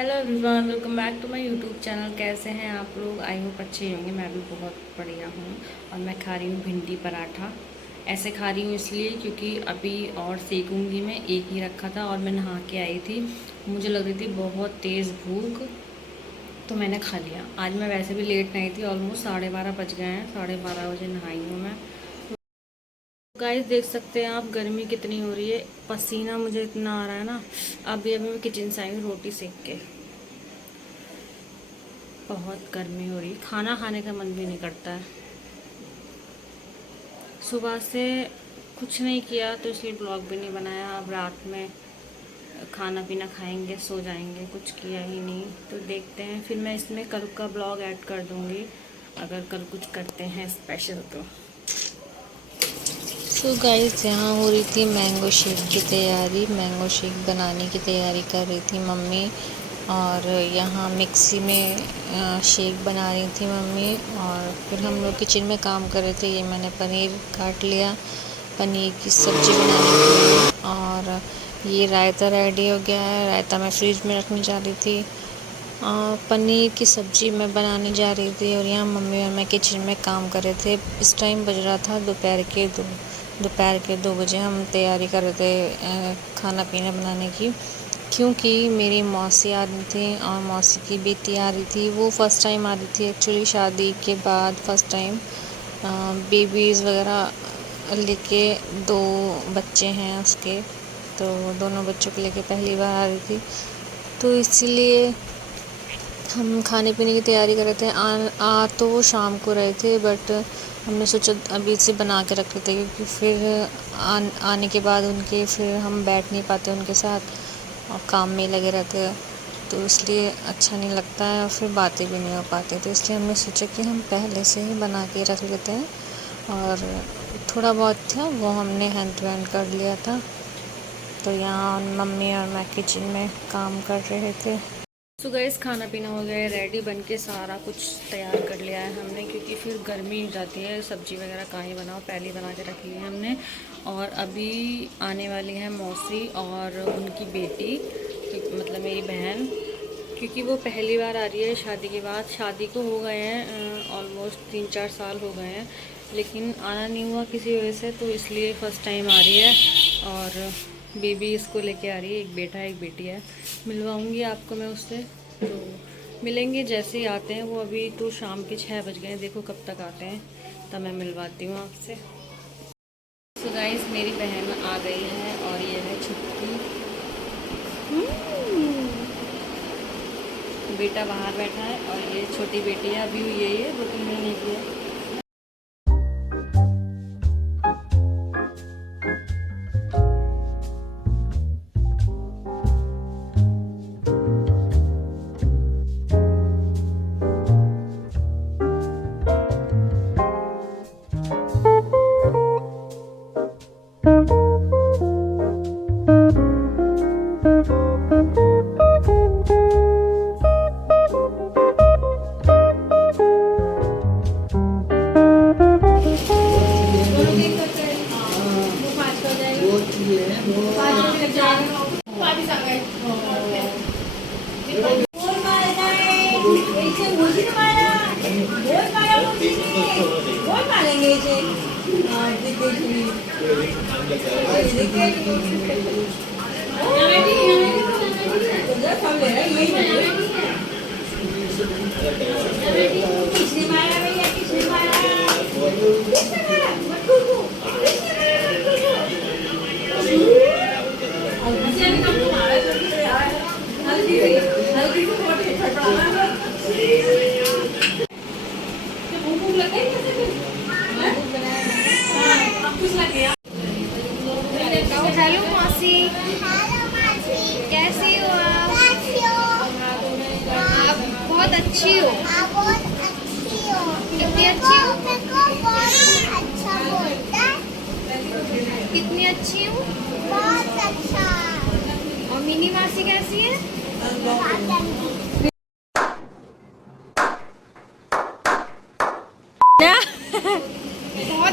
Hello everyone, welcome back to my YouTube channel. कैसे हैं आप लोग? आई होप अच्छे होंगे। मैं भी बहुत बढ़िया हूँ। और मैं खा रही हूँ भिंडी पराठा। ऐसे खा रही हूँ इसलिए क्योंकि अभी और सेकूँगी। मैं एक ही रखा था और मैं नहा के आई थी। मुझे लग रही थी बहुत तेज़ भूख, तो मैंने खा लिया। आज मैं वैसे भी लेट नहीं थी, ऑलमोस्ट 12:30 बज गए हैं। 12:30 बजे नहाई हूँ मैं। गाइस देख सकते हैं आप, गर्मी कितनी हो रही है। पसीना मुझे इतना आ रहा है ना। अभी अभी मैं किचन से आई हूँ रोटी सेक के। बहुत गर्मी हो रही, खाना खाने का मन भी नहीं करता है। सुबह से कुछ नहीं किया तो इसलिए ब्लॉग भी नहीं बनाया। अब रात में खाना पीना खाएंगे, सो जाएंगे। कुछ किया ही नहीं, तो देखते हैं। फिर मैं इसमें कल का ब्लॉग ऐड कर दूंगी अगर कल कुछ करते हैं स्पेशल तो। सो गाइस, यहाँ हो रही थी मैंगो शेक की तैयारी। मैंगो शेक बनाने की तैयारी कर रही थी मम्मी। और यहाँ मिक्सी में शेक बना रही थी मम्मी। और फिर हम लोग किचन में काम कर रहे थे। ये मैंने पनीर काट लिया, पनीर की सब्ज़ी बनाने के लिए। और ये रायता रेडी हो गया है। रायता मैं फ्रिज में रखने जा रही थी। पनीर की सब्ज़ी मैं बनाने जा रही थी। और यहाँ मम्मी और मैं किचन में काम कर रहे थे। इस टाइम बज रहा था दोपहर के 2 बजे। हम तैयारी कर रहे थे खाना पीना बनाने की, क्योंकि मेरी मौसी आ रही थी और मौसी की बेटी आ रही थी। वो फ़र्स्ट टाइम आ रही थी एक्चुअली, शादी के बाद फ़र्स्ट टाइम। बेबीज़ वगैरह लेके, 2 बच्चे हैं उसके, तो दोनों बच्चों को लेके पहली बार आ रही थी। तो इसीलिए हम खाने पीने की तैयारी कर रहे थे। आ तो वो शाम को रहे थे, बट हमने सोचा अभी से बना के रख लेते, क्योंकि फिर आने के बाद उनके फिर हम बैठ नहीं पाते उनके साथ और काम में ही लगे रहते हैं। तो इसलिए अच्छा नहीं लगता है और फिर बातें भी नहीं हो पाती। तो इसलिए हमने सोचा कि हम पहले से ही बना के रख लेते हैं। और थोड़ा बहुत था वो हमने हैंड टू हैंड कर लिया था। तो यहाँ मम्मी और मैं किचन में काम कर रहे थे। सो गाइस, खाना पीना हो गया है रेडी, बन के सारा कुछ तैयार कर लिया है हमने, क्योंकि फिर गर्मी हो जाती है। सब्जी वगैरह कहाँ ही बनाओ, पहले ही बना के रख ली है हमने। और अभी आने वाली है मौसी और उनकी बेटी, मतलब मेरी बहन, क्योंकि वो पहली बार आ रही है शादी के बाद। शादी को हो गए हैं ऑलमोस्ट 3-4 साल हो गए हैं, लेकिन आना नहीं हुआ किसी वजह से, तो इसलिए फ़र्स्ट टाइम आ रही है। और बेबी इसको लेके आ रही है, एक बेटा एक बेटी है। मिलवाऊंगी आपको मैं उससे, तो मिलेंगे जैसे ही आते हैं वो। अभी तो शाम के 6 बज गए हैं, देखो कब तक आते हैं, तब मैं मिलवाती हूँ आपसे। सो गाइस, मेरी बहन आ गई है और ये है छुट्टी। बेटा बाहर बैठा है और ये छोटी बेटी है, अभी यही है 2-3 महीने की है। हेलो मौसी, कैसी हो आप? आप बहुत अच्छी हो। कितनी अच्छी हो? कितनी अच्छी हूँ? बहुत अच्छा। और मिनी मासी कैसी है? बहुत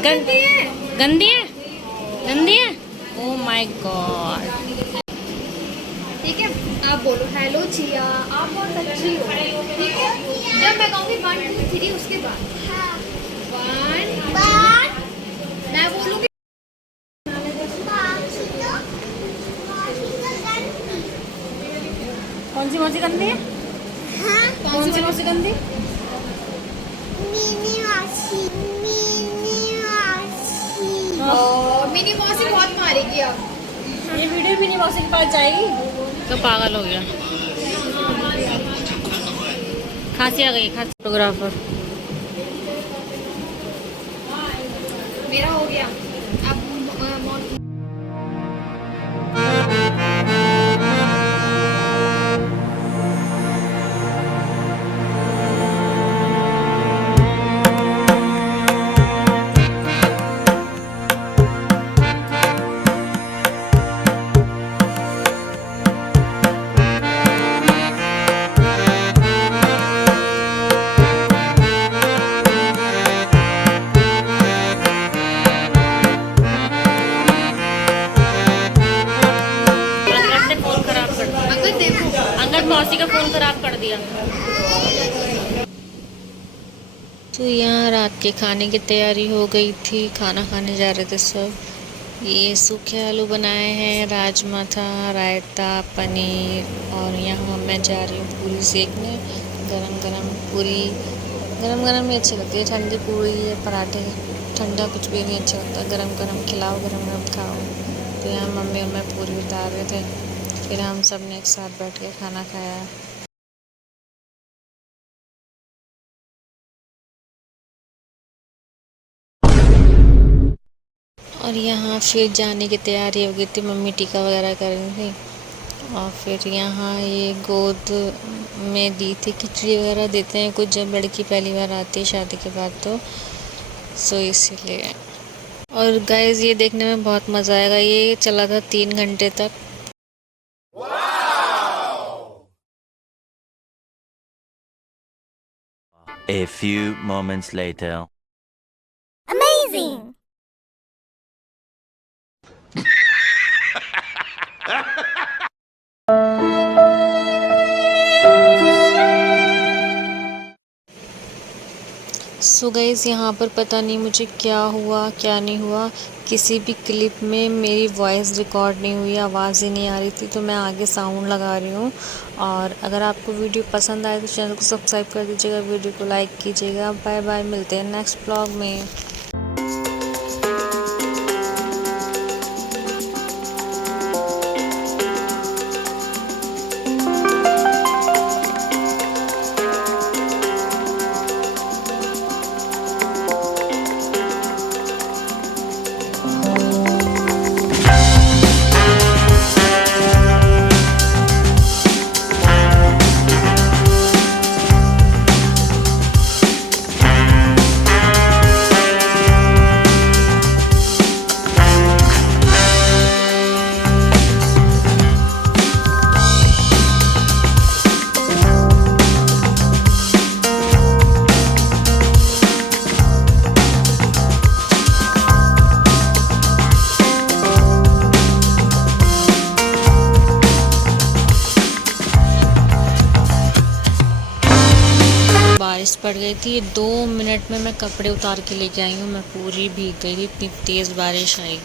गंदी है। गंदी है? गंदी है? Oh my God. ठीक है, आप बोलो हेलो जिया, आप बहुत अच्छी हो, ठीक है। जब मैं कहूँगी 1 2 3 उसके बाद 1 मैं बोलूँगी। कौन सी गंदी है? कौन सी गंदी? मिनी मौसी बहुत मारेगी अब। ये वीडियो भी नहीं मौसी के पास जाएगी तो पागल हो गया। खांसी आ गई, खांसी। फोटोग्राफर मेरा हो गया अब। मौसी का फोन खराब कर दिया। तो यहाँ रात के खाने की तैयारी हो गई थी, खाना खाने जा रहे थे सब। ये सूखे आलू बनाए हैं, राजमा था, रायता, पनीर। और यहाँ मैं जा रही हूँ पूरी सेकने। गरम गरम पूरी, गरम गरम ही अच्छी लगती है। ठंडी पूरी या पराठे ठंडा कुछ भी नहीं अच्छा लगता। गरम गरम खिलाओ, गरम गरम खाओ। तो यहाँ मम्मी और मैं पूरी उतार रहे थे, फिर हम सब ने एक साथ बैठ के खाना खाया। और यहाँ फिर जाने की तैयारी हो गई थी, मम्मी टीका वगैरह कर रही थी। और फिर यहाँ ये गोद में दी थी, खिचड़ी वगैरह देते हैं कुछ जब लड़की पहली बार आती है शादी के बाद, तो सो इसीलिए। और गाइस ये देखने में बहुत मज़ा आएगा। ये चला था 3 घंटे तक। A few moments later. Amazing! So guys यहाँ पर पता नहीं मुझे क्या हुआ क्या नहीं हुआ, किसी भी क्लिप में मेरी वॉइस रिकॉर्ड नहीं हुई, आवाज़ ही नहीं आ रही थी। तो मैं आगे साउंड लगा रही हूँ। और अगर आपको वीडियो पसंद आए तो चैनल को सब्सक्राइब कर दीजिएगा, वीडियो को लाइक कीजिएगा। बाय बाय, मिलते हैं नेक्स्ट ब्लॉग में। बारिश पड़ गई थी, 2 मिनट में मैं कपड़े उतार के लेके आई हूँ। मैं पूरी भीग गई थी, इतनी तेज़ बारिश आई।